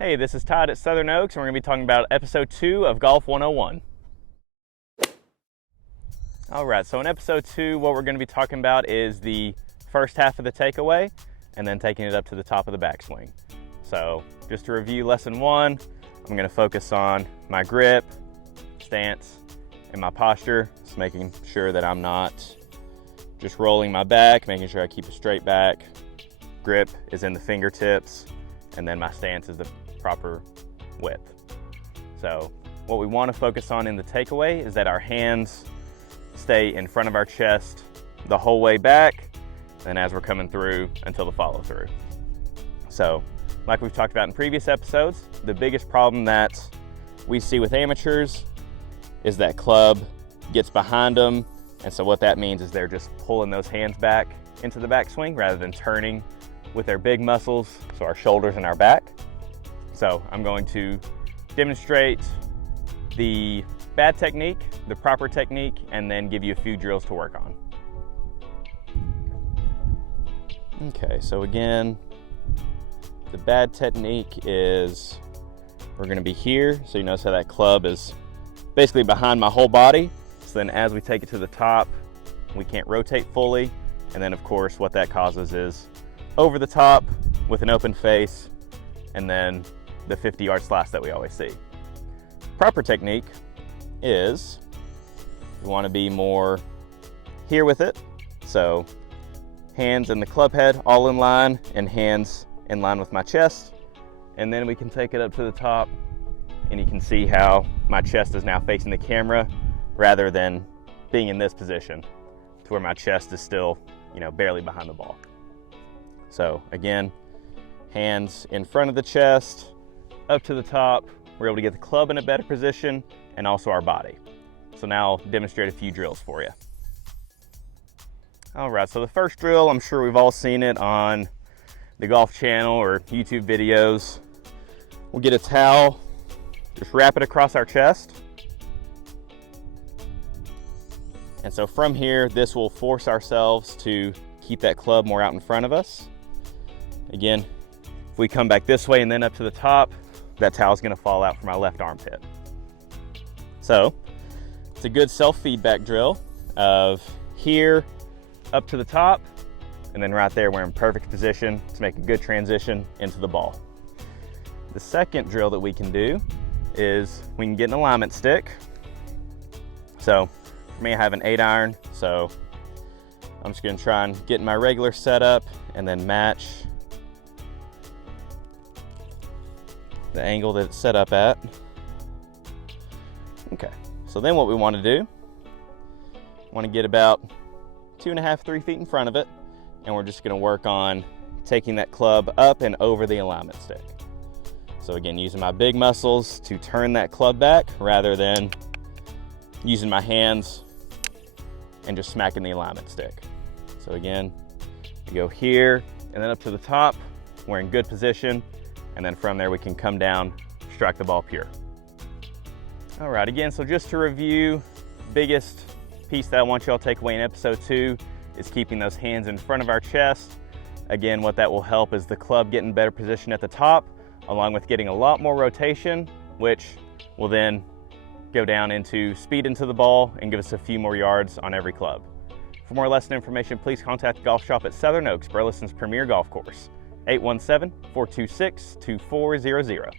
Hey, this is Todd at Southern Oaks, and we're going to be talking about episode 2 of Golf 101. Alright, so in episode 2, what we're going to be talking about is the first half of the takeaway, and then taking it up to the top of the backswing. So, just to review lesson 1, I'm going to focus on my grip, stance, and my posture. Just making sure that I'm not just rolling my back, making sure I keep a straight back. Grip is in the fingertips, and then my stance is the proper width. So what we want to focus on in the takeaway is that our hands stay in front of our chest the whole way back, and as we're coming through until the follow through. So like we've talked about in previous episodes, the biggest problem that we see with amateurs is that club gets behind them, and so what that means is they're just pulling those hands back into the backswing rather than turning with their big muscles, so our shoulders and our back. So I'm going to demonstrate the bad technique, the proper technique, and then give you a few drills to work on. Okay, so again, the bad technique is we're going to be here. So you notice how that club is basically behind my whole body. So then as we take it to the top, we can't rotate fully. And then of course what that causes is over the top with an open face, and then the 50-yard slash that we always see. Proper technique is we want to be more here with it. So hands and the club head all in line, and hands in line with my chest. And then we can take it up to the top, and you can see how my chest is now facing the camera rather than being in this position to where my chest is still, barely behind the ball. So again, hands in front of the chest, up to the top. We're able to get the club in a better position and also our body. So now I'll demonstrate a few drills for you. All right, so the first drill, I'm sure we've all seen it on the golf channel or YouTube videos. We'll get a towel, just wrap it across our chest. And so from here, this will force ourselves to keep that club more out in front of us. Again, if we come back this way and then up to the top, that towel is going to fall out from my left armpit. So it's a good self-feedback drill of here up to the top, and then right there we're in perfect position to make a good transition into the ball. The second drill that we can do is we can get an alignment stick. So for me, I have an 8-iron, so I'm just going to try and get in my regular setup and then match the angle that it's set up at. Okay, so then what we want to do, get about 2.5, 3 feet in front of it, and we're just going to work on taking that club up and over the alignment stick. So again, using my big muscles to turn that club back rather than using my hands and just smacking the alignment stick. So again, we go here and then up to the top. We're in good position, and then from there we can come down, strike the ball pure. All right, again, so just to review, biggest piece that I want you all to take away in episode 2 is keeping those hands in front of our chest. Again, what that will help is the club get in better position at the top, along with getting a lot more rotation, which will then go down into speed into the ball and give us a few more yards on every club. For more lesson information, please contact the golf shop at Southern Oaks, Burleson's premier golf course, 817-426-2400.